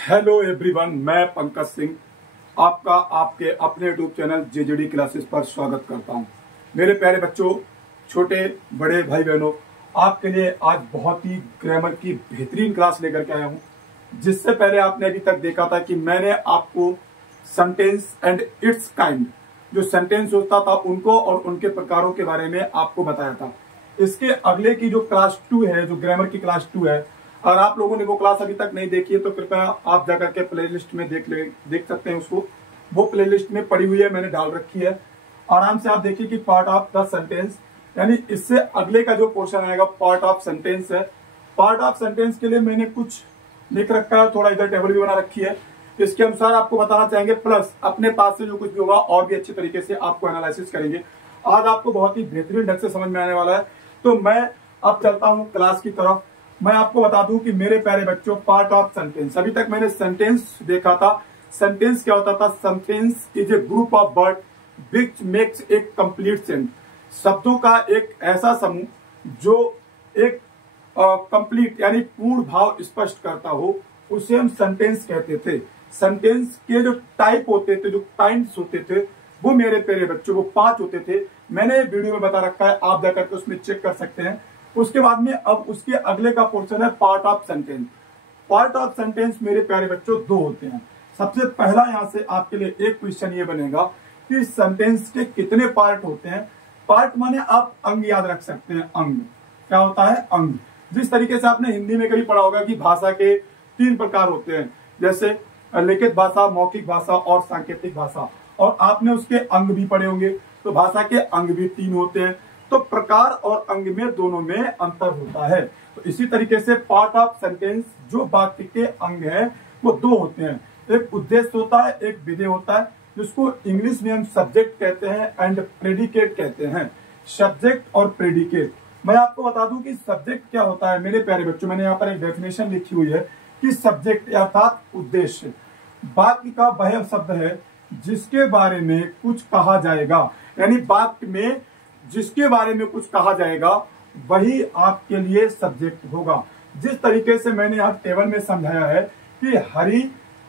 Hello everyone, मैं पंकज सिंह आपका आपके अपने यूट्यूब चैनल जेजेडी क्लासेस पर स्वागत करता हूं। मेरे प्यारे बच्चों, छोटे बड़े भाई बहनों, आपके लिए आज बहुत ही ग्रामर की बेहतरीन क्लास लेकर के आया हूं। जिससे पहले आपने अभी तक देखा था कि मैंने आपको सेंटेंस एंड इट्स काइंड, जो सेंटेंस होता था उनको और उनके प्रकारों के बारे में आपको बताया था। इसके अगले की जो क्लास 2 है, जो ग्रामर की क्लास 2 है, अगर आप लोगों ने वो क्लास अभी तक नहीं देखी है तो कृपया आप जाकर के प्लेलिस्ट में देख सकते हैं उसको। वो प्लेलिस्ट में पड़ी हुई है, मैंने डाल रखी है। आराम से आप देखिए कि पार्ट ऑफ द सेंटेंस, यानी इससे अगले का जो पोर्शन आएगा पार्ट ऑफ सेंटेंस है। पार्ट ऑफ सेंटेंस के लिए मैंने कुछ लिख रखा है, थोड़ा इधर टेबल भी बना रखी है। इसके अनुसार आपको बताना चाहेंगे, प्लस अपने पास से जो कुछ भी होगा और भी अच्छे तरीके से आपको एनालिसिस करेंगे। आज आपको बहुत ही बेहतरीन ढंग से समझ में आने वाला है। तो मैं अब चलता हूं क्लास की तरफ। मैं आपको बता दूं कि मेरे प्यारे बच्चों, पार्ट ऑफ सेंटेंस, अभी तक मैंने सेंटेंस देखा था। सेंटेंस क्या होता था? Sentence is a group of word which makes a complete sentence. शब्दों का एक ऐसा समूह जो एक कंप्लीट यानी पूर्ण भाव स्पष्ट करता हो, उसे हम सेंटेंस कहते थे। सेंटेंस के जो टाइप होते थे, जो काइंड्स होते थे, वो मेरे प्यारे बच्चों वो 5 होते थे। मैंने वीडियो में बता रखा है, आप जाकर के उसमें चेक कर सकते हैं। उसके बाद में अब उसके अगले का पोर्शन है part of sentence. Part of sentence मेरे प्यारे बच्चों 2 होते हैं। सबसे पहला यहां से आपके लिए एक क्वेश्चन ये बनेगा कि सेंटेंस के कितने पार्ट होते हैं। पार्ट माने आप अंग याद रख सकते हैं। अंग क्या होता है? अंग। जिस तरीके से आपने हिंदी में कभी पढ़ा होगा कि भाषा के 3 प्रकार होते हैं, जैसे लिखित भाषा, मौखिक भाषा और सांकेतिक भाषा, और आपने उसके अंग भी पढ़े होंगे। तो भाषा के अंग भी 3 होते हैं। तो प्रकार और अंग में दोनों में अंतर होता है। तो इसी तरीके से पार्ट ऑफ सेंटेंस, जो वाक्य के अंग है, वो 2 होते हैं। एक उद्देश्य होता है, एक विधेय होता है, जिसको इंग्लिश में हम सब्जेक्ट कहते हैं एंड प्रेडिकेट कहते हैं। सब्जेक्ट और प्रेडिकेट। मैं आपको बता दूं कि सब्जेक्ट क्या होता है मेरे प्यारे बच्चों। मैंने यहाँ पर एक डेफिनेशन लिखी हुई है कि सब्जेक्ट अर्थात उद्देश्य वाक्य का वह शब्द है जिसके बारे में कुछ कहा जाएगा। यानी वाक्य में जिसके बारे में कुछ कहा जाएगा वही आपके लिए सब्जेक्ट होगा। जिस तरीके से मैंने यहाँ टेबल में समझाया है कि हरी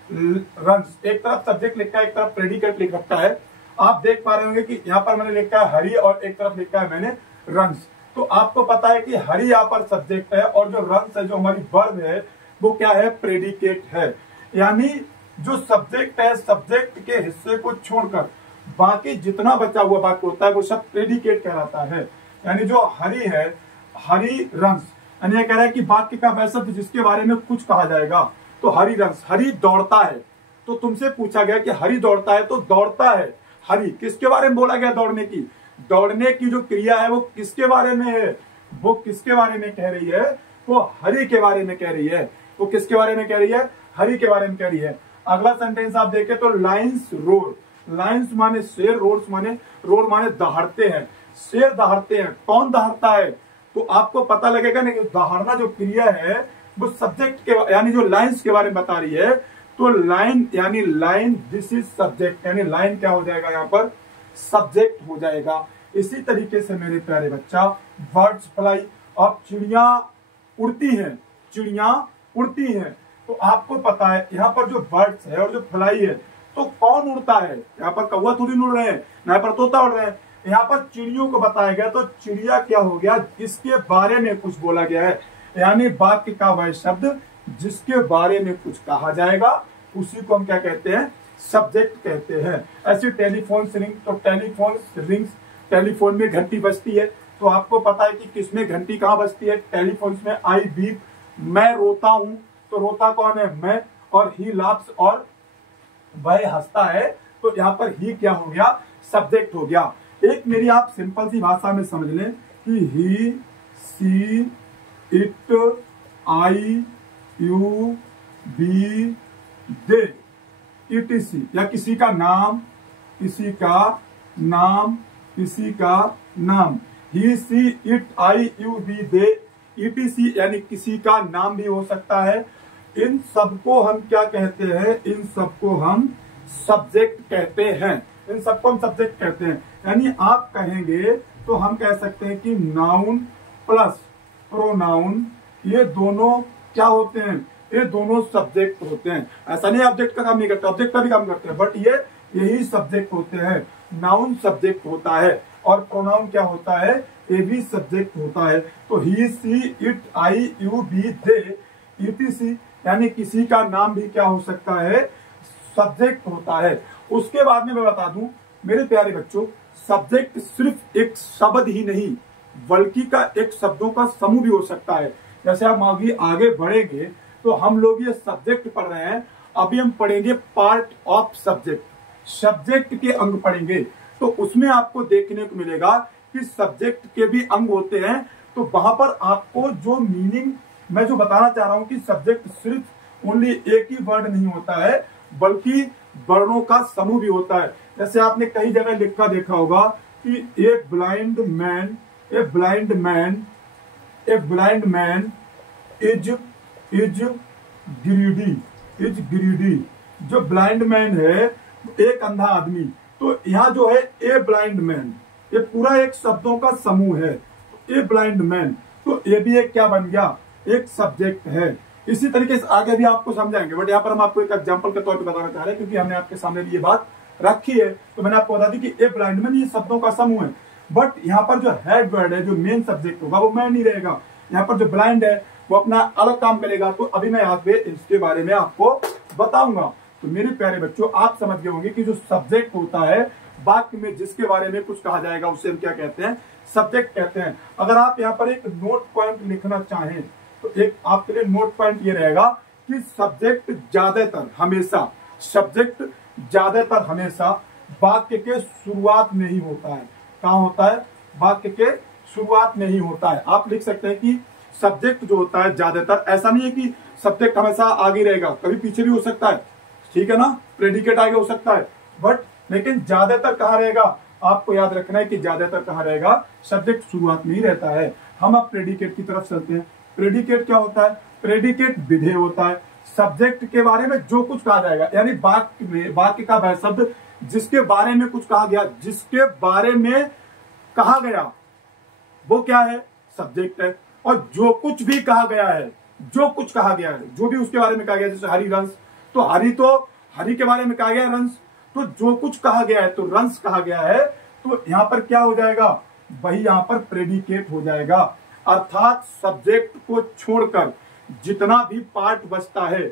रंस, एक तरफ सब्जेक्ट लिखा है, एक तरफ प्रेडिकेट लिख रखा है। आप देख पा रहे होंगे कि यहाँ पर मैंने लिखा है हरी और एक तरफ लिखा है मैंने रंस। तो आपको पता है कि हरी यहाँ पर सब्जेक्ट है और जो रंस है, जो हमारी वर्ब है, वो क्या है? प्रेडिकेट है। यानी जो सब्जेक्ट है, सब्जेक्ट के हिस्से को छोड़कर बाकी जितना बचा हुआ वाक्य होता है वो सब प्रेडिकेट कहलाता है। यानी जो हरी है, हरी रंस, यानी ये कह रहा है कि वाक्य का वह शब्द जिसके बारे में कुछ कहा जाएगा। तो हरी रंस, हरी दौड़ता है। तो तुमसे पूछा गया कि हरी दौड़ता है, तो दौड़ता है हरी, किसके बारे में बोला गया? दौड़ने की। दौड़ने की जो क्रिया है वो किसके बारे में है? वो किसके बारे में कह रही है? वो हरी के बारे में कह रही है। वो किसके बारे में कह रही है? हरी के बारे में कह रही है। अगला सेंटेंस आप देखें तो लाइन्स रोड। लाइन्स माने शेर, रोड माने दहाड़ते हैं। शेर दहाड़ते हैं। कौन दहाड़ता है? तो आपको पता लगेगा ना कि दहाड़ना जो क्रिया है वो सब्जेक्ट के, यानी जो लाइन्स के बारे में बता रही है। तो लाइन यानी लाइन, दिस इज सब्जेक्ट, यानी लाइन क्या हो जाएगा? यहाँ पर सब्जेक्ट हो जाएगा। इसी तरीके से मेरे प्यारे बच्चा, बर्ड्स फ्लाई, अब चिड़िया उड़ती हैं, चिड़िया उड़ती हैं। तो आपको पता है यहाँ पर जो बर्ड्स है और जो फ्लाई है, तो कौन उड़ता है? यहाँ पर कौवा थोड़ी उड़ रहे हैं, यहाँ पर तोता उड़ रहे हैं। यहाँ पर चिड़ियों को बताया गया, तो चिड़िया क्या हो गया? इसके बारे में कुछ बोला गया है। यानी वाक्य का वह शब्द जिसके बारे में कुछ कहा जाएगा उसी को हम क्या कहते हैं? सब्जेक्ट कहते हैं। ऐसी टेलीफोन रिंग, तो टेलीफोन रिंग्स, टेलीफोन में घंटी बजती है। तो आपको पता है कि किसमें घंटी कहाँ बजती है? टेलीफोन में। आई वीप, मैं रोता हूं, तो रोता कौन है? मैं। और ही लाफ्स, और वह हंसता है। तो यहाँ पर ही क्या हो गया? सब्जेक्ट हो गया। एक मेरी आप सिंपल सी भाषा में समझ लें कि he, she, it, I, you, we, they, ETC, या किसी का नाम, किसी का नाम, किसी का नाम। He, she, it, I, you, we, they, ETC, यानी किसी का नाम भी हो सकता है। इन सबको हम क्या कहते हैं? इन सबको हम सब्जेक्ट कहते हैं। इन सबको हम सब्जेक्ट कहते हैं। यानी आप कहेंगे तो हम कह सकते हैं कि नाउन प्लस प्रोनाउन, ये दोनों क्या होते हैं? ये दोनों सब्जेक्ट होते हैं। ऐसा नहीं ऑब्जेक्ट का काम नहीं करते, ऑब्जेक्ट का भी काम करते हैं, बट ये यही सब्जेक्ट होते हैं। नाउन सब्जेक्ट होता है और प्रोनाउन क्या होता है, ये भी सब्जेक्ट होता है। तो he, she, it, I, you, we, they, ETC यानी किसी का नाम भी क्या हो सकता है, सब्जेक्ट होता है। उसके बाद में मैं बता दूं मेरे प्यारे बच्चों, सब्जेक्ट सिर्फ एक शब्द ही नहीं बल्कि का एक शब्दों का समूह भी हो सकता है। जैसे हम आगे बढ़ेंगे तो हम लोग ये सब्जेक्ट पढ़ रहे हैं, अभी हम पढ़ेंगे पार्ट ऑफ सब्जेक्ट, सब्जेक्ट के अंग पढ़ेंगे। तो उसमें आपको देखने को मिलेगा कि सब्जेक्ट के भी अंग होते हैं। तो वहां पर आपको जो मीनिंग मैं जो बताना चाह रहा हूं कि सब्जेक्ट सिर्फ ओनली एक ही वर्ड नहीं होता है बल्कि वर्णों का समूह भी होता है। जैसे आपने कई जगह लिखा देखा होगा कि a blind man is greedy. जो ब्लाइंड मैन है एक अंधा आदमी, तो यहाँ जो है ए ब्लाइंड मैन, ये पूरा एक शब्दों का समूह है। ए ब्लाइंड मैन, तो ये भी एक क्या बन गया, एक सब्जेक्ट है। इसी तरीके से आगे भी आपको समझाएंगे, बट यहाँ पर हम आपको एक एग्जांपल के तौर पे बताना चाह रहे हैं क्योंकि हमने आपके सामने भी ये बात रखी है। तो मैंने आपको बता दी कि ए ब्लाइंड मैन ये शब्दों का समूह है, बट यहाँ पर जो हेड वर्ड है, जो मेन सब्जेक्ट होगा वो मैन नहीं रहेगा। यहाँ पर जो ब्लाइंड है वो अपना अलग काम करेगा। तो अभी मैं यहाँ पे इसके बारे में आपको बताऊंगा। तो मेरे प्यारे बच्चों, आप समझ गए होंगे कि जो सब्जेक्ट होता है वाक्य में जिसके बारे में कुछ कहा जाएगा उसे हम क्या कहते हैं, सब्जेक्ट कहते हैं। अगर आप यहाँ पर एक नोट पॉइंट लिखना चाहें तो एक आपके लिए नोट पॉइंट ये रहेगा कि सब्जेक्ट ज्यादातर हमेशा वाक्य के शुरुआत में ही होता है। कहाँ होता है, वाक्य के शुरुआत में ही होता है। आप लिख सकते हैं कि सब्जेक्ट जो होता है ज्यादातर, ऐसा नहीं है कि सब्जेक्ट हमेशा आगे रहेगा, कभी पीछे भी हो सकता है, ठीक है ना, प्रेडिकेट आगे हो सकता है, बट लेकिन ज्यादातर कहाँ रहेगा, आपको याद रखना है कि ज्यादातर कहाँ रहेगा, सब्जेक्ट शुरुआत में ही रहता है। हम अब प्रेडिकेट की तरफ चलते हैं। प्रेडिकेट क्या होता है, प्रेडिकेट विधेय होता है। सब्जेक्ट के बारे में जो कुछ कहा जाएगा, यानी वाक्य का वह शब्द जिसके बारे में कुछ कहा गया, जिसके बारे में कहा गया वो क्या है, सब्जेक्ट है। और जो कुछ भी कहा गया है, जो भी उसके बारे में कहा गया, जैसे हरी रंस, तो हरी के बारे में कहा गया रंस, तो जो कुछ कहा गया है तो रंस कहा गया है। तो यहाँ पर क्या हो जाएगा, वही यहाँ पर प्रेडिकेट हो जाएगा। अर्थात सब्जेक्ट को छोड़कर जितना भी पार्ट बचता है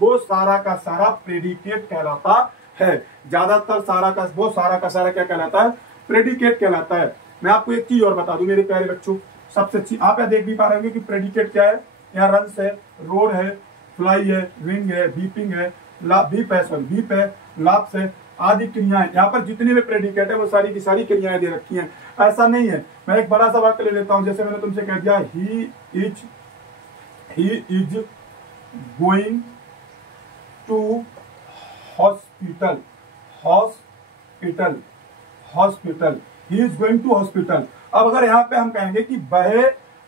वो सारा का सारा प्रेडिकेट कहलाता है। ज्यादातर सारा का सारा क्या कहलाता है, प्रेडिकेट कहलाता है। मैं आपको एक चीज और बता दूं मेरे प्यारे बच्चों, सबसे अच्छी आप यहाँ देख भी पा रहे होंगे कि प्रेडिकेट क्या है। यहाँ रंस है, रोड है, फ्लाई है, विंग है, बीपिंग है, बीप है, लाप्स है, आदि क्रियाएं। यहाँ पर जितने भी प्रेडिकेट है वो सारी की सारी क्रियाएं दे रखी हैं। ऐसा नहीं है, मैं एक बड़ा सा वाक्य ले लेता हूं, जैसे मैंने तुमसे कह दिया he is going to hospital, he is going to hospital. अब अगर यहाँ पे हम कहेंगे कि वह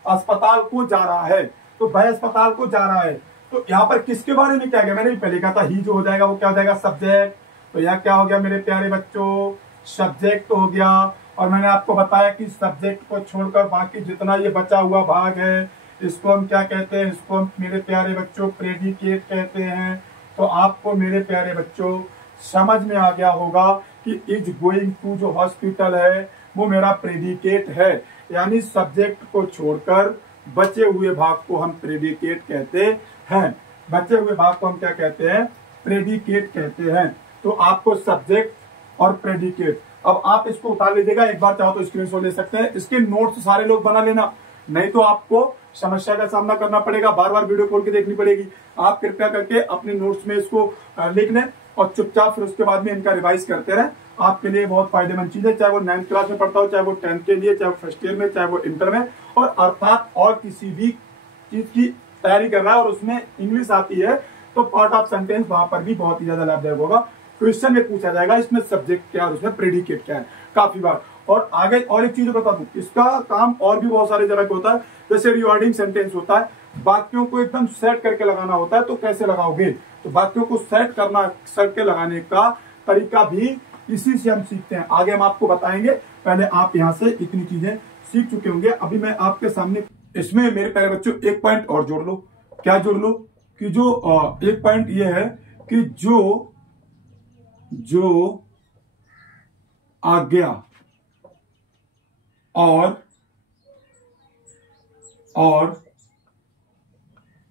अस्पताल को जा रहा है, तो वह अस्पताल को जा रहा है, तो यहाँ पर किसके बारे में क्या गया, मैंने भी पहले कहा था ही जो हो जाएगा वो क्या हो जाएगा, सब्जेक्ट। तो यह क्या हो गया मेरे प्यारे बच्चों, सब्जेक्ट हो गया। और मैंने आपको बताया कि सब्जेक्ट को छोड़कर बाकी जितना ये बचा हुआ भाग है इसको हम क्या कहते हैं, इसको हम मेरे प्यारे बच्चों प्रेडिकेट कहते हैं। तो आपको मेरे प्यारे बच्चों समझ में आ गया होगा कि इज गोइंग टू जो हॉस्पिटल है वो मेरा प्रेडिकेट है, यानी सब्जेक्ट को छोड़कर बचे हुए भाग को हम प्रेडिकेट कहते हैं। बचे हुए भाग को हम क्या कहते हैं, प्रेडिकेट कहते हैं। तो आपको सब्जेक्ट और प्रेडिकेट, अब आप इसको उतार लीजिएगा, एक बार चाहो तो स्क्रीनशॉट ले सकते हैं, इसके नोट्स सारे लोग बना लेना, नहीं तो आपको समस्या का सामना करना पड़ेगा, बार बार वीडियो खोल के देखनी पड़ेगी। आप कृपया करके अपने नोट्स में इसको लिख लें और चुपचाप फिर उसके बाद में इनका रिवाइज करते रहें। आपके लिए बहुत फायदेमंद चीज है, चाहे वो 9th क्लास में पढ़ता हो, चाहे वो 10th के लिए, चाहे वो फर्स्ट ईयर में, चाहे वो इंटर में, और अर्थात और किसी भी चीज की तैयारी कर रहा है और उसमें इंग्लिश आती है तो पार्ट ऑफ सेंटेंस वहां पर भी बहुत ही ज्यादा लाभदायक होगा। क्वेश्चन में पूछा जाएगा इसमें सब्जेक्ट क्या है और उसमें प्रेडिकेट क्या है काफी बार। और आगे और एक चीज बता दूं, इसका काम और भी बहुत सारे जगह पे होता है, जैसे रिवर्डिंग सेंटेंस होता है, वाक्यों को एकदम सेट करके लगाना होता है। तो कैसे लगाओगे, तो वाक्यों को सेट करके लगाने का तरीका भी इसी से हम सीखते हैं। आगे हम आपको बताएंगे, पहले आप यहाँ से इतनी चीजें सीख चुके होंगे। अभी मैं आपके सामने इसमें मेरे प्यारे बच्चों एक पॉइंट और जोड़ लो। क्या जोड़ लो, कि जो एक पॉइंट ये है कि जो आज्ञा और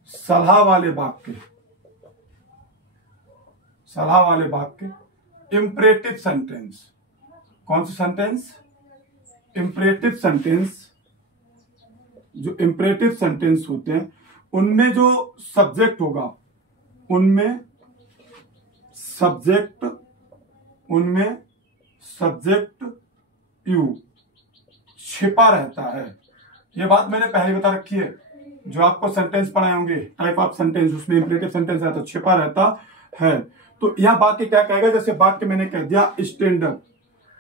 सलाह वाले वाक्य इंपरेटिव सेंटेंस। कौन सा सेंटेंस? Imperative sentence. जो इंपरेटिव सेंटेंस होते हैं उनमें जो सब्जेक्ट होगा, उनमें सब्जेक्ट यू छिपा रहता है। ये बात मैंने पहले बता रखी है। जो आपको सेंटेंस पढ़ाए होंगे टाइप ऑफ सेंटेंस, उसमें इंपरेटिव सेंटेंस है तो छिपा रहता है। तो यह वाक्य क्या कहेगा? जैसे वाक्य मैंने कह दिया स्टैंड अप,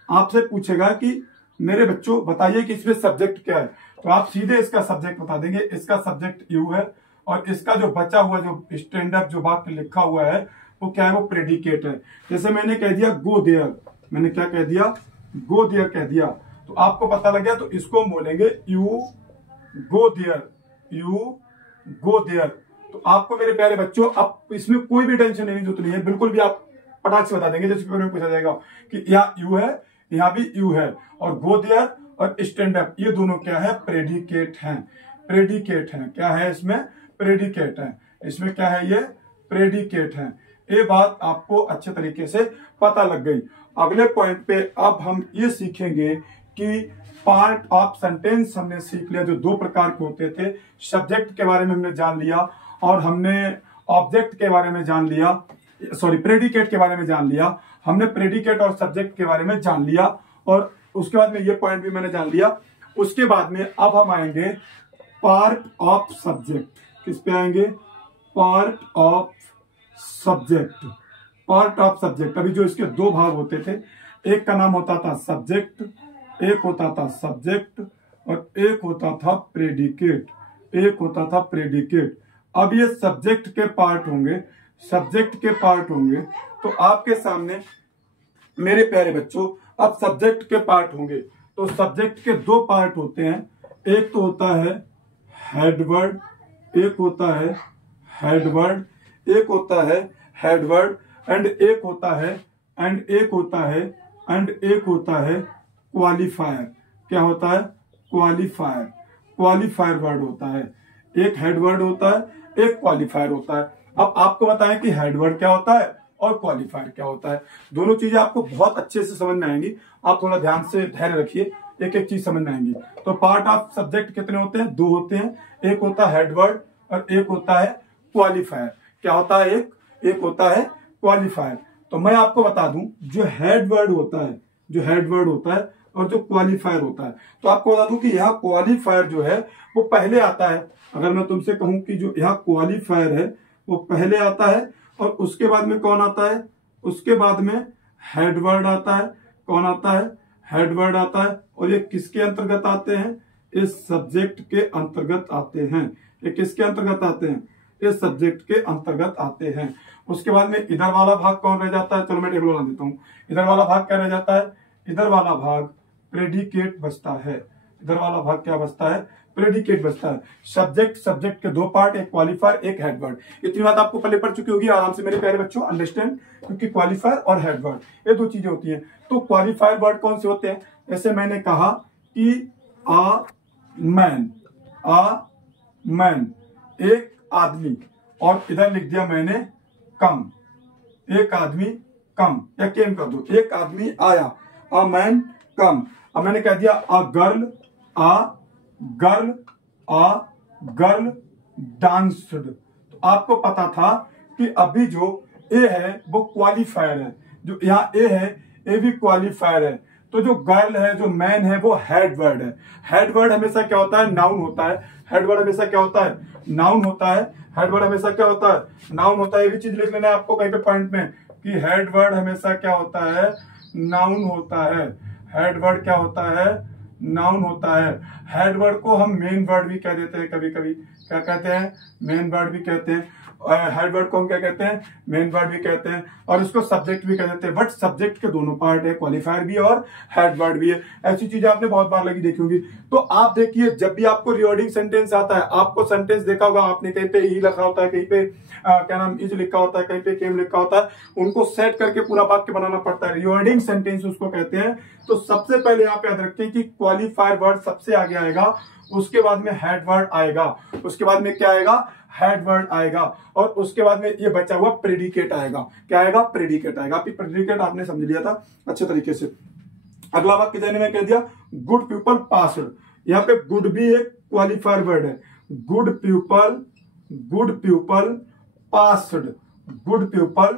आपसे पूछेगा कि मेरे बच्चों बताइए कि इसमें सब्जेक्ट क्या है, तो आप सीधे इसका सब्जेक्ट बता देंगे। इसका सब्जेक्ट यू है और इसका जो बचा हुआ जो स्टैंड अप जो वाक्य लिखा हुआ है वो क्या है? वो प्रेडिकेट है। जैसे मैंने कह दिया गो देयर, मैंने क्या कह दिया? गो देयर कह दिया, तो आपको पता लग गया। तो इसको हम बोलेंगे you go there, you go there. तो आपको मेरे प्यारे बच्चों अब इसमें कोई भी टेंशन लेने की जरूरत नहीं है, बिल्कुल भी आप पटाख से बता देंगे। जैसे पेपर में पूछा जाएगा कि यहाँ यू है, यहाँ भी यू है, और गो देयर और स्टैंड अप ये दोनों क्या है? प्रेडिकेट हैं। प्रेडिकेट हैं। क्या है इसमें? प्रेडिकेट है। इसमें क्या है? ये प्रेडिकेट है। ये बात आपको अच्छे तरीके से पता लग गई। अगले पॉइंट पे अब हम ये सीखेंगे कि पार्ट ऑफ सेंटेंस हमने सीख लिया। जो दो प्रकार के होते थे, सब्जेक्ट के बारे में हमने जान लिया और हमने ऑब्जेक्ट के बारे में जान लिया, सॉरी प्रेडिकेट के बारे में जान लिया। हमने प्रेडिकेट और सब्जेक्ट के बारे में जान लिया और उसके बाद में ये पॉइंट भी मैंने जान लिया। उसके बाद में अब हम आएंगे पार्ट ऑफ सब्जेक्ट। किस पे आएंगे? Part of subject. Part of subject. अभी जो इसके दो भाग होते थे, एक का नाम होता था सब्जेक्ट, एक होता था सब्जेक्ट और एक होता था प्रेडिकेट, एक होता था प्रेडिकेट। अब ये सब्जेक्ट के पार्ट होंगे, सब्जेक्ट के पार्ट होंगे। तो आपके सामने मेरे प्यारे बच्चों अब सब्जेक्ट के पार्ट होंगे। तो सब्जेक्ट के दो पार्ट होते हैं, एक तो होता है हेडवर्ड, एक होता है हेडवर्ड, एक होता है हेडवर्ड एंड एक होता है क्वालिफायर। क्या होता है? क्वालिफायर। क्वालिफायर वर्ड होता है। एक हेडवर्ड होता है, एक क्वालिफायर होता है। अब आपको बताएं कि हेडवर्ड क्या होता है और क्वालिफायर क्या होता है। दोनों चीजें आपको बहुत अच्छे से समझ में आएंगी। आप थोड़ा ध्यान से धैर्य रखिए, एक एक चीज समझ में आएंगी। तो पार्ट ऑफ सब्जेक्ट कितने होते हैं? दो होते हैं, एक होता है हेडवर्ड और एक होता है क्वालिफायर। क्या होता है? एक होता है क्वालिफायर। तो मैं आपको बता दूं, जो हेडवर्ड होता है और जो क्वालिफायर होता है, तो आपको बता दूं कि यहाँ क्वालिफायर जो है वो पहले आता है। अगर मैं तुमसे कहूं कि जो यहाँ क्वालिफायर है वो पहले आता है और उसके बाद में कौन आता है? उसके बाद में हेडवर्ड आता है। कौन आता है? हेडवर्ड आता है। और ये किसके अंतर्गत आते हैं? इस सब्जेक्ट के अंतर्गत आते हैं। ये किसके अंतर्गत आते हैं? इस सब्जेक्ट के अंतर्गत आते हैं। उसके बाद में इधर वाला भाग कौन रह जाता है? चलो मैं टेबल बना देता हूँ। इधर वाला भाग क्या रह जाता है? इधर वाला भाग प्रेडिकेट बचता है। इधर वाला भाग क्या बचता है? प्रेडिकेट बचता है। सब्जेक्ट के दो पार्ट, एक क्वालिफायर एक हेडवर्ड। इतनी बात आपको पहले पढ़ चुकी होगी आराम से मेरे प्यारे बच्चों, अंडरस्टैंड, क्योंकि क्वालिफायर और हेडवर्ड ये दो चीजें होती हैं। तो क्वालिफायर वर्ड कौन से होते हैं? जैसे मैंने कहा कि आ मैन, एक आदमी, और इधर लिख दिया मैंने कम, एक आदमी कम, या केम कर दो, एक आदमी आया, अ मैन कम। अब मैंने कह दिया अ गर्ल डांस्ड। तो आपको पता था कि अभी जो ए है वो क्वालिफायर है, जो यहाँ ए है ए भी क्वालिफायर है। तो जो गर्ल है, जो मैन है, वो हेडवर्ड है। हेडवर्ड हमेशा क्या होता है? नाउन होता है। हेडवर्ड हमेशा क्या होता है? नाउन होता है। हेडवर्ड हमेशा क्या होता है? नाउन होता है। ये भी चीज लिख लेना है आपको कहीं पे पॉइंट में कि हेडवर्ड हमेशा क्या होता है? नाउन होता है। हेडवर्ड क्या होता है? नाउन होता है। हेडवर्ड को हम मेन वर्ड भी कह देते हैं कभी कभी। क्या कहते हैं? मेन वर्ड भी कहते हैं। हेड वर्ड को हम क्या कहते हैं, मेन वर्ड भी कहते हैं, और इसको सब्जेक्ट भी कह देते हैं। बट सब्जेक्ट के दोनों पार्ट है, क्वालिफायर भी है और हेड वर्ड भी है। ऐसी चीजें आपने बहुत बार लगी देखी होगी। तो आप देखिए, जब भी आपको रिवर्डिंग सेंटेंस आता है, आपको सेंटेंस देखा होगा आपने, कहीं पे ई लिखा होता है, कहीं पे क्या नाम इज लिखा होता है, कहीं पे केम लिखा होता है, उनको सेट करके पूरा वाक्य बनाना पड़ता है। रिवर्डिंग सेंटेंस उसको कहते हैं। तो सबसे पहले आप याद रखें कि क्वालिफायर वर्ड सबसे आगे आएगा, उसके बाद में हेड वर्ड आएगा, उसके बाद में क्या आएगा, हेड वर्ड आएगा, और उसके बाद में ये बचा हुआ प्रेडिकेट आएगा। क्या आएगा, प्रेडिकेट आएगा। प्रेडिकेट आपने समझ लिया था अच्छे तरीके से। अगला वाक्य देने में कह दिया गुड पीपल पास्ड। यहाँ पे गुड भी एक क्वालिफायर वर्ड है। Good people, good people passed, good people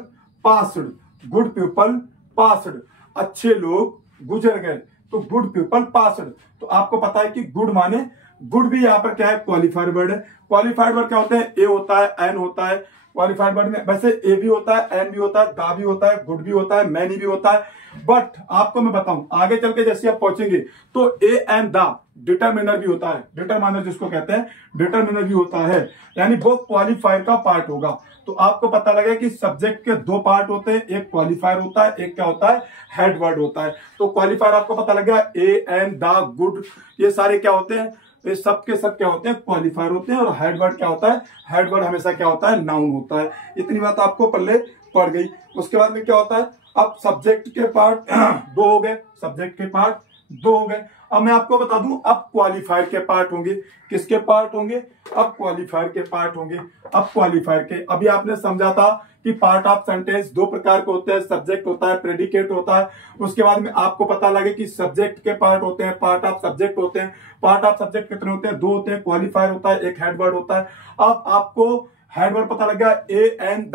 passed, good people passed, अच्छे लोग गुजर गए। तो गुड पीपल पास्ड। तो आपको पता है कि गुड माने, गुड भी यहाँ पर क्या है, क्वालिफायर वर्ड है। क्वालिफाइड वर्ड क्या होते हैं, ए होता है, एन होता है। क्वालिफाइड वर्ड में वैसे ए भी होता है, एन भी होता है, दा भी होता है, गुड भी होता है, मैनी भी होता है। बट आपको मैं बताऊं, आगे चल के जैसे आप पहुंचेंगे तो ए एन दा डिटरमिनर भी होता है। डिटरमिनर जिसको कहते हैं, डिटरमिनर भी होता है, यानी वो क्वालिफायर का पार्ट होगा। तो आपको पता लगे कि सब्जेक्ट के दो पार्ट होते हैं, एक क्वालिफायर होता है, एक क्या होता है, हेड वर्ड होता है। तो क्वालिफायर आपको पता लग गया, ए एन दा गुड, ये सारे क्या होते हैं, ये सब के सब क्या होते हैं, क्वालिफायर होते हैं। और हेड वर्ड क्या होता है, हेड वर्ड हमेशा क्या होता है, नाउन होता है। इतनी बात आपको पल्ले पड़ गई। उसके बाद में क्या होता है, अब सब्जेक्ट के पार्ट दो हो गए, सब्जेक्ट के पार्ट दो हो गए। अब मैं आपको बता दूं, अब क्वालिफायर के पार्ट होंगे। किसके पार्ट होंगे, अब क्वालिफायर के पार्ट होंगे। अब क्वालिफायर के, अभी आपने समझा था कि पार्ट ऑफ सेंटेंस दो प्रकार के होते हैं, सब्जेक्ट होता है, प्रेडिकेट होता है। उसके बाद में आपको पता लगे कि सब्जेक्ट के पार्ट होते हैं, पार्ट ऑफ सब्जेक्ट होते हैं। पार्ट ऑफ सब्जेक्ट कितने होते हैं, दो होते हैं, क्वालिफायर होता है, एक हेड वर्ड होता है। अब आपको हेड वर्ड पता लग गया, ए एन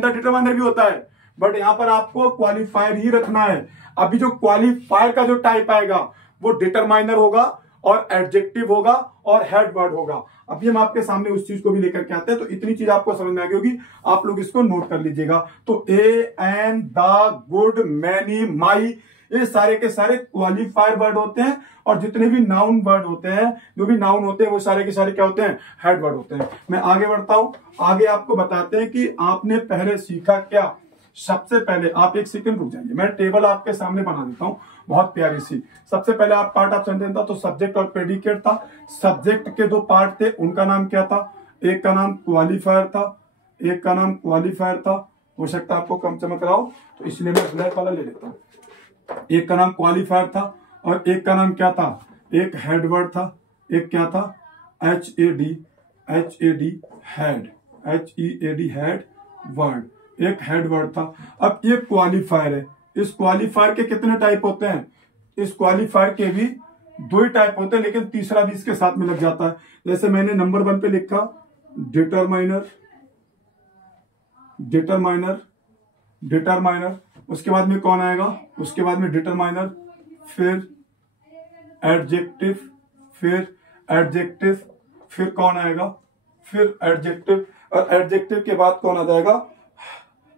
द डिटरमाइनर भी होता है, बट यहां पर आपको क्वालिफायर ही रखना है। अभी जो क्वालिफायर का जो टाइप आएगा वो डिटरमाइनर होगा और एडजेक्टिव होगा और हेड वर्ड होगा। अभी हम आपके सामने उस चीज को भी लेकर के आते हैं। तो इतनी चीज आपको समझ में आ गई होगी, आप लोग इसको नोट कर लीजिएगा। तो A N the good many माई, ये सारे के सारे क्वालिफायर वर्ड होते हैं। और जितने भी नाउन वर्ड होते हैं, जो भी नाउन होते हैं, वो सारे के सारे क्या होते हैं, हेड वर्ड होते हैं। मैं आगे बढ़ता हूं, आगे आपको बताते हैं कि आपने पहले सीखा क्या। सबसे पहले आप एक सेकंड रुक जाइए, मैं टेबल आपके सामने बना देता हूं, बहुत प्यारी सी। सबसे पहले आप पार्ट ऑफ सेंटेंस था तो सब्जेक्ट और प्रेडिकेट था। सब्जेक्ट के दो पार्ट थे, उनका नाम क्या था, एक का नाम क्वालिफायर था, एक का नाम क्वालिफायर था। हो सकता है आपको कम चमक रहा हो, तो इसलिए मैं ब्लैक वाला ले लेता हूं। एक का नाम क्वालिफायर था और एक का नाम क्या था, एक हेड वर्ड था, एक क्या था, HAD head, HEAD head word, एक हेड वर्ड था। अब ये क्वालिफायर है। इस क्वालिफायर के कितने टाइप होते हैं, इस क्वालिफायर के भी दो ही टाइप होते हैं, लेकिन तीसरा भी इसके साथ में लग जाता है। जैसे मैंने नंबर 1 पे लिखा डिटरमाइनर, डिटरमाइनर, डिटरमाइनर। उसके बाद में कौन आएगा, उसके बाद में डिटरमाइनर, फिर एडजेक्टिव, फिर एडजेक्टिव, फिर कौन आएगा, फिर एडजेक्टिव, और एडजेक्टिव के बाद कौन आ जाएगा,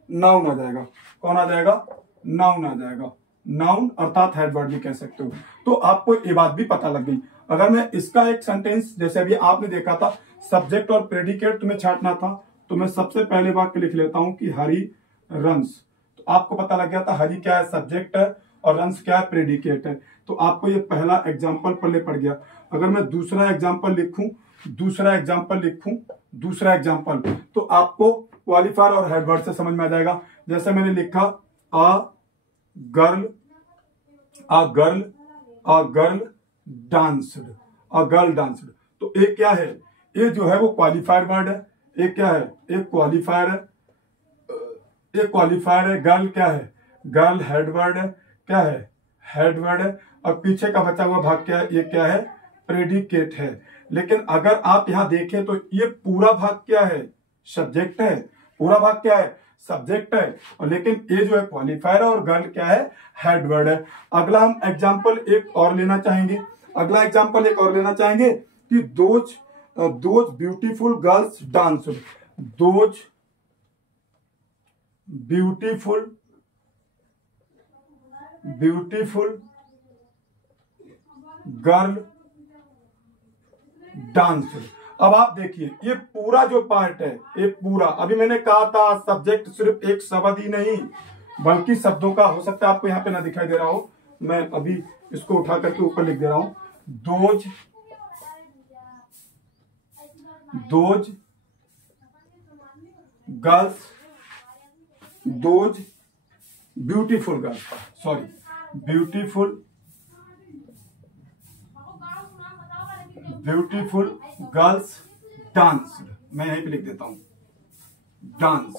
नाउन आ जाएगा। कौन आ जाएगा, नाउन आ जाएगा। नाउन अर्थात हेड वर्ड भी कह सकते हो। तो आपको ये बात भी पता लग गई। अगर मैं इसका एक सेंटेंस, जैसे अभी आपने देखा था सब्जेक्ट और प्रेडिकेट तुम्हें छांटना था, तो मैं सबसे पहले वाक्य लिख लेता हूं कि हरी रन्स। तो आपको पता लग गया था हरी क्या है, सब्जेक्ट है, और रन्स क्या है, प्रेडिकेट है। तो आपको ये पहला एग्जाम्पल पल्ले पड़ गया। अगर मैं दूसरा एग्जाम्पल लिखूं, दूसरा एग्जाम्पल लिखूं, दूसरा एग्जाम्पल, तो आपको क्वालिफायर और हेड वर्ड से समझ में आ जाएगा। जैसे मैंने लिखा a girl, a girl, a girl danced, a girl danced. तो एक क्या है, ये जो है वो क्वालिफायर वर्ड है। एक क्या है, एक क्वालिफायर है, एक क्वालिफायर है। गर्ल क्या है, गर्ल हेड वर्ड है, क्या है, हेड वर्ड है। और पीछे का बचा हुआ भाग क्या है, ये क्या है, प्रेडिकेट है। लेकिन अगर आप यहां देखें तो ये पूरा भाग क्या है, सब्जेक्ट है। पूरा भाग क्या है, सब्जेक्ट है। और लेकिन ये जो है क्वालिफायर और गर्ल क्या है, हेड वर्ड है। अगला हम एग्जाम्पल एक और लेना चाहेंगे, अगला एग्जाम्पल एक और लेना चाहेंगे कि those beautiful girls dance, those beautiful, beautiful girl dance. अब आप देखिए ये पूरा जो पार्ट है, ये पूरा, अभी मैंने कहा था सब्जेक्ट सिर्फ एक शब्द ही नहीं बल्कि शब्दों का हो सकता है। आपको यहाँ पे ना दिखाई दे रहा हो, मैं अभी इसको उठा करके ऊपर लिख दे रहा हूं। Those, those girls, those beautiful girls, sorry beautiful girls dance, मैं यहीं पे लिख देता हूं डांस।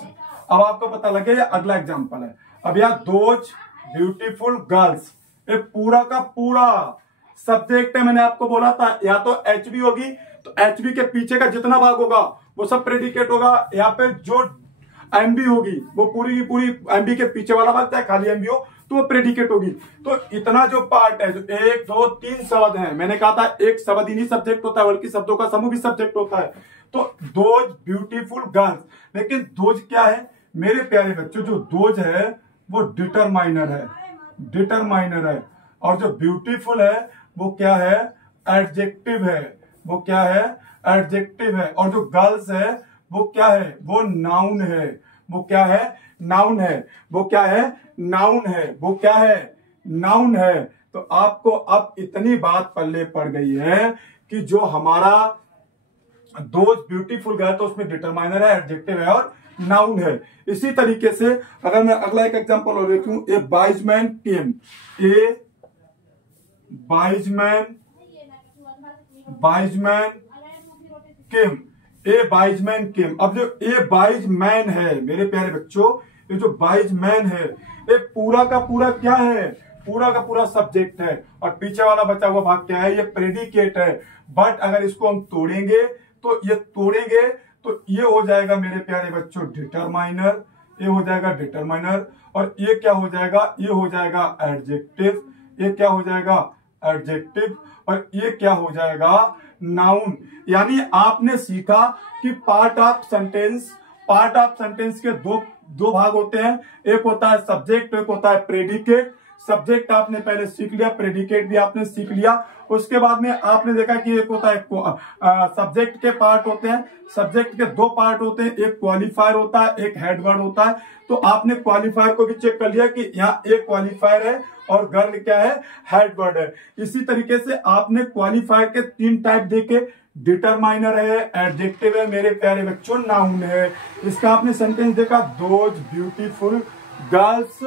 अब आपको पता लगे ये अगला एग्जांपल है। अब यार दोज ब्यूटीफुल गर्ल्स, ये पूरा का पूरा सब्जेक्ट है। मैंने आपको बोला था या तो एचबी होगी, तो एचबी के पीछे का जितना भाग होगा वो सब प्रेडिकेट होगा। यहाँ पे जो एमबी होगी वो पूरी की पूरी एमबी के पीछे वाला भाग, चाहे खाली एमबी हो तो वो प्रेडिकेट होगी। तो इतना जो पार्ट है, जो 1 2 3 शब्द है, मैंने कहा था एक शब्द ही नहीं सब्जेक्ट होता है बल्कि शब्दों का समूह भी सब्जेक्ट होता है। तो दोज ब्यूटीफुल गर्ल्स, लेकिन दोज क्या है मेरे प्यारे बच्चों? जो दोज है वो डिटरमाइनर है, डिटरमाइनर है। और जो ब्यूटीफुल है वो क्या है? एडजेक्टिव है। वो क्या है? एडजेक्टिव है। और जो गर्ल्स है वो क्या है? वो नाउन है। वो क्या है? नाउन है। वो क्या है? नाउन है। वो क्या है? नाउन है। तो आपको अब इतनी बात पल्ले पड़ गई है कि जो हमारा दोज ब्यूटीफुल गर्ल, तो उसमें डिटरमाइनर है, एडजेक्टिव है और नाउन है। इसी तरीके से अगर मैं अगला एक एग्जांपल और देखूं, ए बाइजमैन केम, ए बाइजमैन केम, ए बाइजमैन केम। अब जो ए बाइजमैन है मेरे प्यारे बच्चों, ये जो बाइजमैन है ये पूरा का पूरा क्या है? पूरा का पूरा सब्जेक्ट है। और पीछे वाला बचा हुआ भाग क्या है? ये प्रेडिकेट है। बट अगर इसको हम तोड़ेंगे तो ये हो जाएगा मेरे प्यारे बच्चों डिटरमाइनर, ये हो जाएगा डिटरमाइनर। और ये क्या हो जाएगा? ये हो जाएगा एडजेक्टिव। ये क्या हो जाएगा? एडजेक्टिव। और ये क्या हो जाएगा? नाउन। यानी आपने सीखा कि पार्ट ऑफ सेंटेंस के दो भाग होते हैं, एक होता है सब्जेक्ट, एक होता है प्रेडिकेट। सब्जेक्ट आपने पहले सीख लिया, प्रेडिकेट भी आपने सीख लिया। उसके बाद में आपने देखा कि एक होता है सब्जेक्ट के पार्ट होते हैं, सब्जेक्ट के 2 पार्ट होते हैं, एक क्वालिफायर होता है, एक हेड वर्ड होता है। तो आपने क्वालिफायर को भी चेक कर लिया कि यहाँ एक क्वालिफायर है और गर्ल क्या है? हेड वर्ड है। इसी तरीके से आपने क्वालिफायर के 3 टाइप देखे, डिटरमाइनर है, एडजेक्टिव है, मेरे प्यारे बच्चों नाउन है। इसका आपने सेंटेंस देखा, दोज ब्यूटीफुल गर्ल्स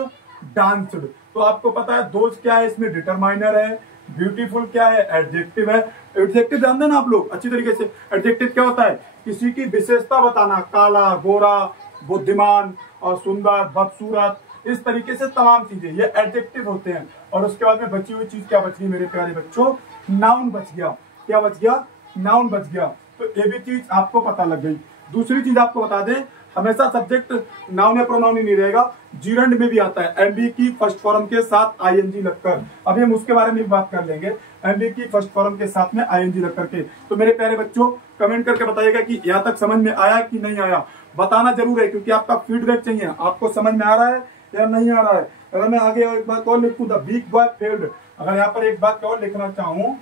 डांस्ड। तो आपको पता है दोज क्या है, इसमें डिटरमाइनर है, ब्यूटीफुल क्या है? एडजेक्टिव है। एडजेक्टिव जानते हैं ना आप लोग अच्छी तरीके से? एडजेक्टिव क्या होता है? किसी की विशेषता बताना, काला, गोरा, बुद्धिमान और सुंदर, बदसूरत, इस तरीके से तमाम चीजें ये एडजेक्टिव होते हैं। और उसके बाद में बची हुई चीज क्या बच गई मेरे प्यारे बच्चों? नाउन बच गया। क्या बच गया? नाउन बच गया। तो ये भी चीज आपको पता लग गई। दूसरी चीज आपको बता दें, हमेशा सब्जेक्ट नाउन या प्रोनाउन ही नहीं रहेगा, जीरंड में भी आता है एमबी की फर्स्ट फॉर्म के साथ आईएनजी लगकर। अभी हम उसके बारे में बात कर लेंगे, एमबी की फर्स्ट फॉर्म के साथ में आईएनजी लग करके। तो मेरे प्यारे बच्चों कमेंट करके बताइएगा कि यहाँ तक समझ में आया कि नहीं आया। बताना जरूर है क्योंकि आपका फीडबैक चाहिए, आपको समझ में आ रहा है या नहीं आ रहा है। अगर मैं आगे एक बात और लिखूं, द बिग बॉय फेल्ड, अगर यहाँ पर एक बात और लिखना चाहूं,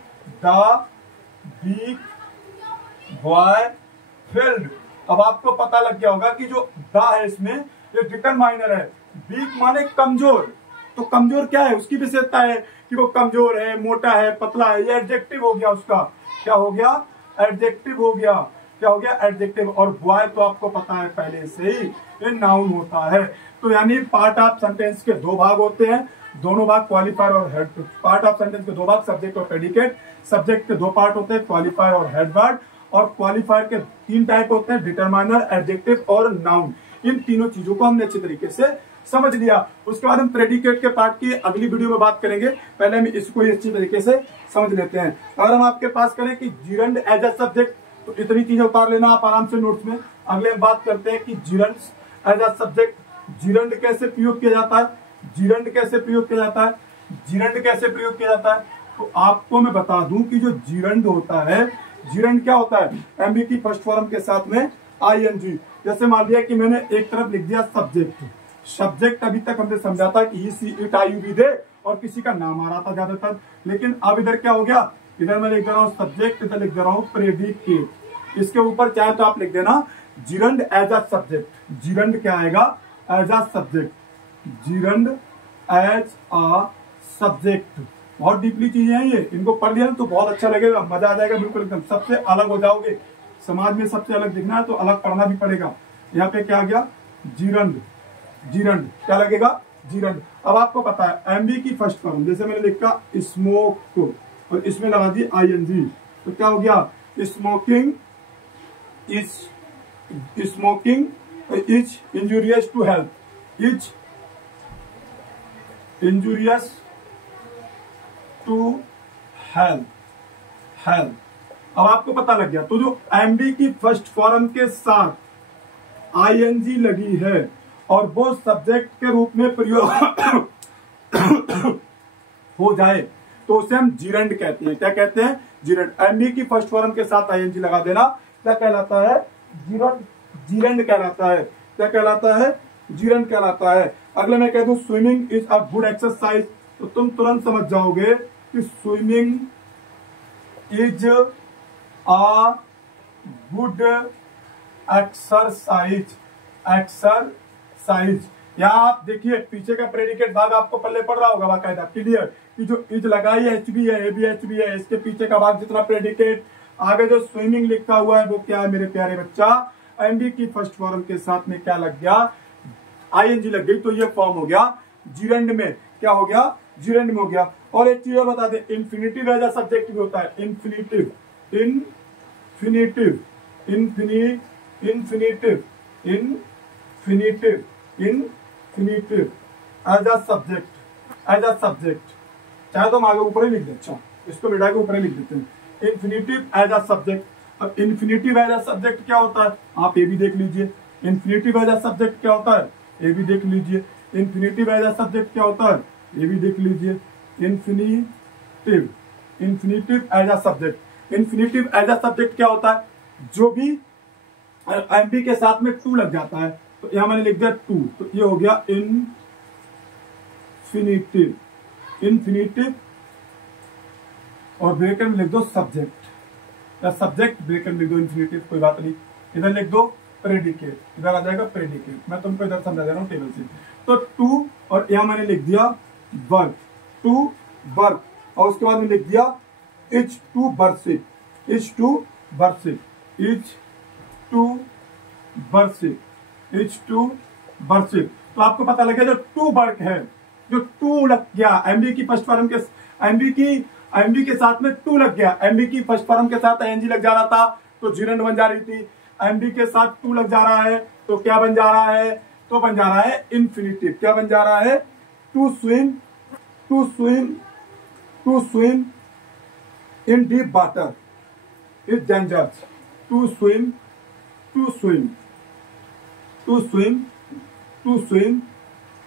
द बिग बॉय फेल्ड। अब आपको पता लग गया होगा कि जो द है इसमें ये डिटरमाइनर है, वीक माने कमजोर। तो कमजोर क्या है? उसकी विशेषता है कि वो कमजोर है, मोटा है, पतला है, ये एडजेक्टिव हो गया उसका। क्या हो गया? एडजेक्टिव हो गया। क्या हो गया? एडजेक्टिव। और बॉय तो आपको पता है पहले से ही ये नाउन होता है। तो यानी पार्ट ऑफ सेंटेंस के 2 भाग होते हैं, दोनों भाग क्वालिफायर और हेड। पार्ट ऑफ सेंटेंस के 2 भाग सब्जेक्ट और प्रेडिकेट। सब्जेक्ट के 2 पार्ट होते हैं, क्वालिफायर और हेड वर्ड। और क्वालिफायर के 3 टाइप होते हैं, डिटरमाइनर, एडजेक्टिव और नाउन। इन तीनों चीजों को हमने अच्छी तरीके से समझ लिया। उसके बाद हम प्रेडिकेट के पार्ट की अगली वीडियो में बात करेंगे। पहले हम इसको ही अच्छी तरीके से समझ लेते हैं। अगर हम आपके पास करें कि जिरंड एज अ सब्जेक्ट, तो इतनी चीजें उतार लेना आप आराम से नोट्स में। अगले हम बात करते हैं कि gerund as a subject, gerund कैसे प्रयोग किया जाता है, जिरंड कैसे प्रयोग किया जाता है, जिरंड कैसे प्रयोग किया जाता है। तो आपको मैं बता दूं कि जो जिरंड होता है, जिरंड क्या होता है? एमबी की फर्स्ट फॉर्म के साथ में आईएनजी। जैसे मान लिया कि मैंने एक तरफ लिख दिया सब्जेक्ट, सब्जेक्ट अभी तक हमने समझा था कि he, she, it, I, you, we, दे और किसी का नाम आ रहा था ज्यादातर। लेकिन अब इधर क्या हो गया? इधर मैं लिख दे रहा हूँ सब्जेक्ट, इधर लिख दे रहा हूँ प्रेडिकेट। इसके ऊपर चाहे तो आप लिख देना gerund as a subject. Gerund क्या आएगा? As a subject. Gerund as a subject. बहुत डीपली चीजें हैं ये, इनको पढ़ लिया तो बहुत अच्छा लगेगा, मजा आ जाएगा बिल्कुल एकदम, सबसे अलग हो जाओगे। समाज में सबसे अलग दिखना है तो अलग पढ़ना भी पड़ेगा। यहाँ पे क्या आ गया? जिरंड। जिरंड क्या लगेगा? जिरंड। अब आपको पता है एमबी की फर्स्ट फॉर्म, जैसे मैंने लिखा स्मोक और इसमें लगा दी आईएनजी, तो क्या हो गया? Smoking is injurious to health. Is injurious to health. अब आपको पता लग गया। तो जो एमबी की फर्स्ट फॉर्म के साथ आईएनजी लगी है और वो सब्जेक्ट के रूप में प्रयोग हो जाए तो उसे हम जिरंड कहते हैं। क्या कहते हैं? जिरंड। एमबी की फर्स्ट फॉर्म के साथ आईएनजी लगा देना क्या कहलाता है? जिरंड। जिरंड कहलाता है। क्या कहलाता है? जिरंड कहलाता है। अगले मैं कह दूं swimming is a good exercise, तो तुम तुरंत समझ जाओगे कि swimming is a good exercise. Exercise. यहाँ आप देखिए पीछे का प्रेडिकेट भाग आपको पल्ले पड़ रहा होगा बाकायदा क्लियर, कि जो इज लगाई है एच बी है, ए बी एच बी है, इसके पीछे का भाग जितना प्रेडिकेट, आगे जो स्विमिंग लिखा हुआ है वो क्या है मेरे प्यारे बच्चा? एमबी की फर्स्ट फॉर्म के साथ में क्या लग गया? आईएनजी लग गई, तो ये फॉर्म हो गया जिरंड में। क्या हो गया? जिरंड में हो गया। और एक चीज और बता दे, इन्फिनिटिव एज अ सब्जेक्ट भी होता है। Infinitive infinitive infinitive infinitive infinitive as a subject. चाहे तो हम आगे ऊपर ही लिख दे, अच्छा इसको बिठा के ऊपर ही लिख देते हैं इन्फिनिटिव एज अ सब्जेक्ट। अब इन्फिनिटिव एज अ सब्जेक्ट क्या होता है? आप ये भी देख लीजिए। इन्फिनिटिव एज अ सब्जेक्ट क्या होता है? ये भी देख लीजिए। इन्फिनिटिव एज अ सब्जेक्ट क्या होता है? ये भी देख लीजिए। Infinitive as a subject. Infinitive as a subject क्या होता है? जो भी एमबी के साथ में टू लग जाता है, तो यहां मैंने लिख दिया टू, तो ये हो गया इन्फिनिटिव। इन्फिनिटिव और ब्रेकेट में लिख दो सब्जेक्ट, या सब्जेक्ट ब्रेकेट में लिख दो इन्फिनिटिव, कोई बात नहीं। इधर लिख दो प्रेडिकेट, इधर आ जाएगा प्रेडिकेट। मैं तुमको इधर समझा दे रहा हूँ टेबल से। तो टू और यहां मैंने लिख दिया वर्क, टू वर्क, और उसके बाद में लिख दिया is to worship, is to worship, is to worship, is to worship. तो आपको पता लगे जो टू वर्क है, जो टू लग गया एमबी की फर्स्ट फॉर्म के, एमबी के साथ में टू लग गया। एमबी की फर्स्ट फॉर्म के साथ एनजी लग जा रहा था तो जिरंड बन जा रही थी। एमबी के साथ टू लग जा रहा है तो क्या बन जा रहा है? तो बन जा रहा है इन्फिनिटिव। क्या बन जा रहा है? To swim in deep water is dangerous. To swim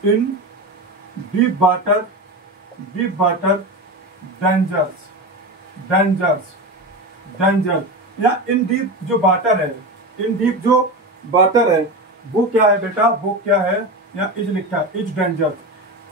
in deep water danger. या इन डीप जो वाटर है, इन डीप जो वाटर है वो क्या है बेटा? वो क्या है? या इज लिखा है, is danger.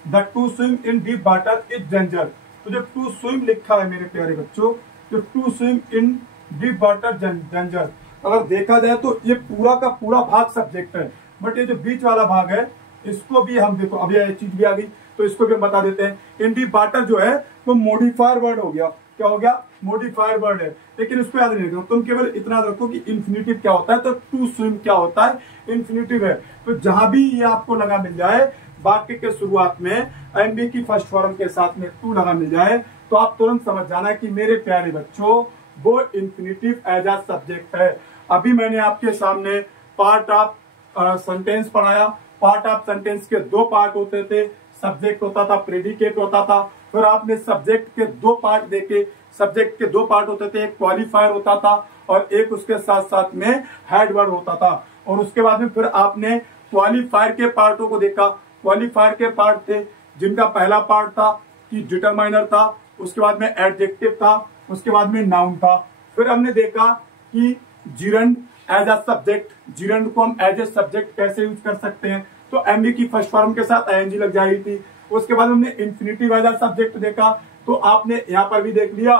The two swim in deep water is danger. तो जो टू स्विम लिखा है मेरे प्यारे बच्चों, जो to swim in deep water danger, अगर देखा जाए तो ये पूरा का पूरा भाग सब्जेक्ट है, बट ये जो बीच वाला भाग है इसको भी हम देखो, अभी ये चीज भी आ गई तो इसको भी हम बता देते हैं। इन डीप वाटर जो है वो मॉडिफायर वर्ड हो गया। क्या हो गया? मॉडिफायर वर्ड है, लेकिन उसको याद नहीं रखो, तुम केवल इतना रखो कि इन्फिनिटिव क्या होता है, तो टू स्विम क्या होता है? इन्फिनिटिव है। तो जहां भी ये आपको लगा मिल जाए वाक्य के शुरुआत में एमबी की फर्स्ट फॉर्म के साथ में टू लगा मिल जाए, तो आप तुरंत समझ जाना कि मेरे प्यारे बच्चों वो इन्फिनिटिव एज अ सब्जेक्ट है। अभी मैंने आपके सामने पार्ट ऑफ सेंटेंस पढ़ाया। पार्ट ऑफ सेंटेंस के दो पार्ट होते थे, सब्जेक्ट होता था, प्रेडिकेट होता था। फिर आपने सब्जेक्ट के दो पार्ट देखे। सब्जेक्ट के दो पार्ट होते थे, एक क्वालिफायर होता था और एक उसके साथ साथ में हेड वर्ड होता था। और उसके बाद में फिर आपने क्वालिफायर के पार्टों को देखा। क्वालिफायर के पार्ट थे जिनका पहला पार्ट था कि डिटरमाइनर था, उसके बाद में एडजेक्टिव था, उसके बाद में नाउन था। फिर हमने देखा कि gerund as a subject, gerund को हम एज ए सब्जेक्ट कैसे यूज कर सकते हैं, तो एमबी की फर्स्ट फॉर्म के साथ आईएनजी लग जा रही थी। उसके बाद हमने इन्फिनिटिव एज अ सब्जेक्ट देखा, तो आपने यहाँ पर भी देख लिया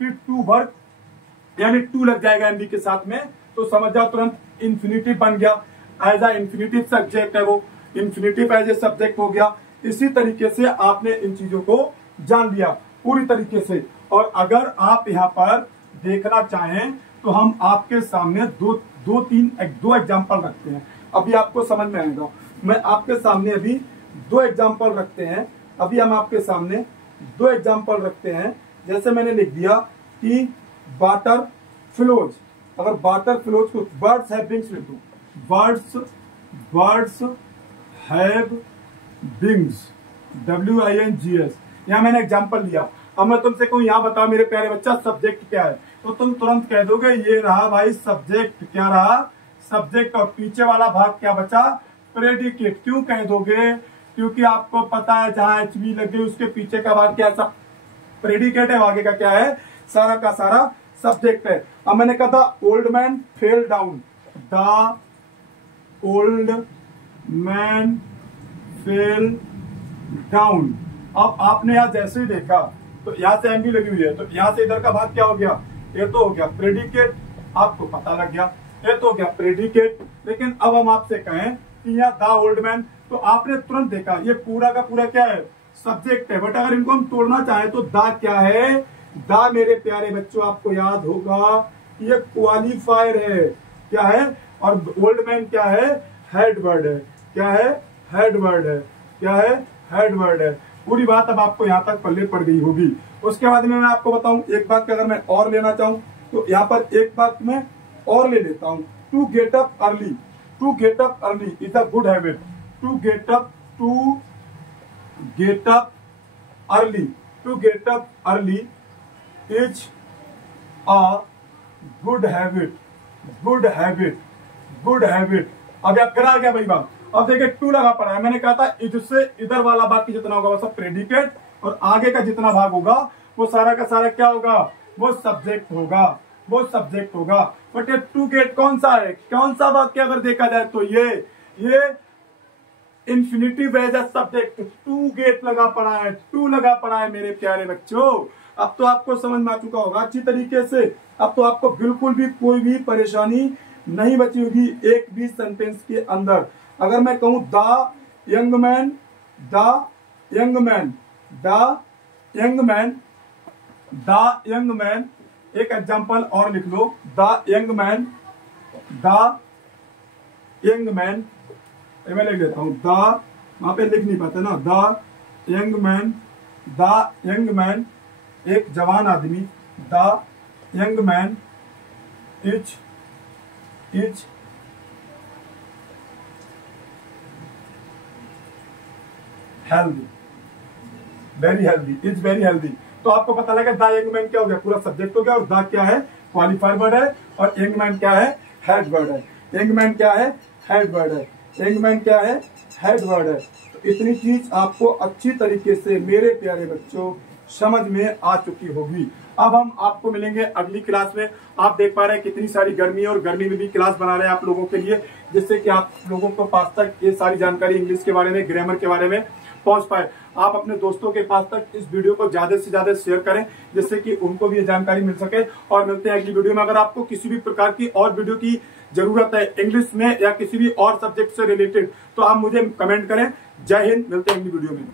कि टू वर्क यानी टू लग जाएगा एमबी के साथ में, तो समझ जाओ तुरंत इन्फिनिटिव बन गया, एज अ इन्फिनिटिव सब्जेक्ट है वो, इन्फिनिटिव एज ए सब्जेक्ट हो गया। इसी तरीके से आपने इन चीजों को जान लिया पूरी तरीके से। और अगर आप यहाँ पर देखना चाहें तो हम आपके सामने दो एग्जाम्पल रखते हैं, अभी आपको समझ में आएगा। मैं आपके सामने अभी दो एग्जाम्पल रखते हैं, अभी हम आपके सामने दो एग्जाम्पल रखते हैं। जैसे मैंने लिख दिया कि वाटर फ्लोज, अगर वाटर फ्लोज को बर्ड्स हैव विंग्स लिख दूं, बर्ड्स हैव विंग्स, WINGS, यहाँ मैंने एग्जाम्पल लिया। अब मैं तुमसे कहूं यहाँ बताओ मेरे प्यारे बच्चा सब्जेक्ट क्या है, तो तुम तुरंत कह दोगे ये रहा भाई सब्जेक्ट। क्या रहा? सब्जेक्ट। और पीछे वाला भाग क्या बचा? प्रेडिकेट। क्यों कह दोगे? क्योंकि आपको पता है जहां HV लगे उसके पीछे का भाग क्या है? प्रेडिकेट है। आगे का क्या है? सारा का सारा सब्जेक्ट है। अब मैंने कहा था old man fell down, the old man fell down. अब आपने यहां जैसे ही देखा तो यहाँ से MV लगी हुई है, तो यहाँ से इधर का भाग क्या हो गया? ये तो हो गया प्रेडिकेट, आपको पता लग गया, ये तो हो गया प्रेडिकेट। लेकिन अब हम आपसे कहें कि यहाँ द ओल्ड मैन, तो आपने तुरंत देखा ये पूरा का पूरा क्या है? सब्जेक्ट है। बट अगर इनको हम तोड़ना चाहें तो द क्या है? द मेरे प्यारे बच्चों आपको याद होगा ये क्वालिफायर है। क्या है? और ओल्ड मैन क्या है? हेड वर्ड है। क्या है? हेड वर्ड है। क्या है? हेड वर्ड है। पूरी बात अब आपको यहाँ तक पल्ले पड़ गई होगी। उसके बाद में मैं आपको बताऊं एक बात, अगर मैं और लेना चाहूं तो यहाँ पर एक बात मैं और ले लेता हूं। To get up early, to get up early is a good habit. To get up early, to get up early is a good habit, good habit, good habit. अब आप करा गया भाई बात। अब देखिए टू लगा पड़ा है, मैंने कहा था इससे इधर वाला बाकी जितना होगा वो सब प्रेडिकेट, और आगे का जितना भाग होगा वो सारा का सारा क्या होगा? वो सब्जेक्ट होगा, वो सब्जेक्ट होगा। बट ये टू गेट कौन सा है? कौन सा वाक्य अगर देखा जाए तो ये infinitive as a subject, to get लगा पड़ा है, टू लगा पड़ा है मेरे प्यारे बच्चों। अब तो आपको समझ में आ चुका होगा अच्छी तरीके से। अब तो आपको बिल्कुल भी कोई भी परेशानी नहीं बची होगी एक भी सेंटेंस के अंदर। अगर मैं कहूं the young man, the young man, the young man, the young man, एक एग्जांपल और लिख लो, the young man, the young man, मैं लिख देता हूं द, वहां पे लिख नहीं पाते ना, the young man, the young man, एक जवान आदमी, the young man is healthy, very healthy, is very healthy. तो आपको पता लगा द यंग मैन क्या हो गया? पूरा सब्जेक्ट हो गया। और द क्या है? क्वालिफायर वर्ड है। और यंग मैन क्या है? हेड वर्ड है। यंग मैन क्या है? हेड वर्ड है। यंग मैन क्या है? हेड वर्ड है। तो इतनी चीज आपको अच्छी तरीके से मेरे प्यारे बच्चों समझ में आ चुकी होगी। अब हम आपको मिलेंगे अगली क्लास में। आप देख पा रहे हैं कितनी सारी गर्मी है, और गर्मी में भी क्लास बना रहे हैं आप लोगों के लिए, जिससे कि आप लोगों को पास तक ये सारी जानकारी इंग्लिश के बारे में, ग्रामर के बारे में पहुंच पाए। आप अपने दोस्तों के पास तक इस वीडियो को ज्यादा से ज्यादा शेयर करें, जिससे कि उनको भी ये जानकारी मिल सके। और मिलते हैं अगली वीडियो में। अगर आपको किसी भी प्रकार की और वीडियो की जरूरत है इंग्लिश में या किसी भी और सब्जेक्ट से रिलेटेड, तो आप मुझे कमेंट करें। जय हिंद, मिलते हैं अगली वीडियो में।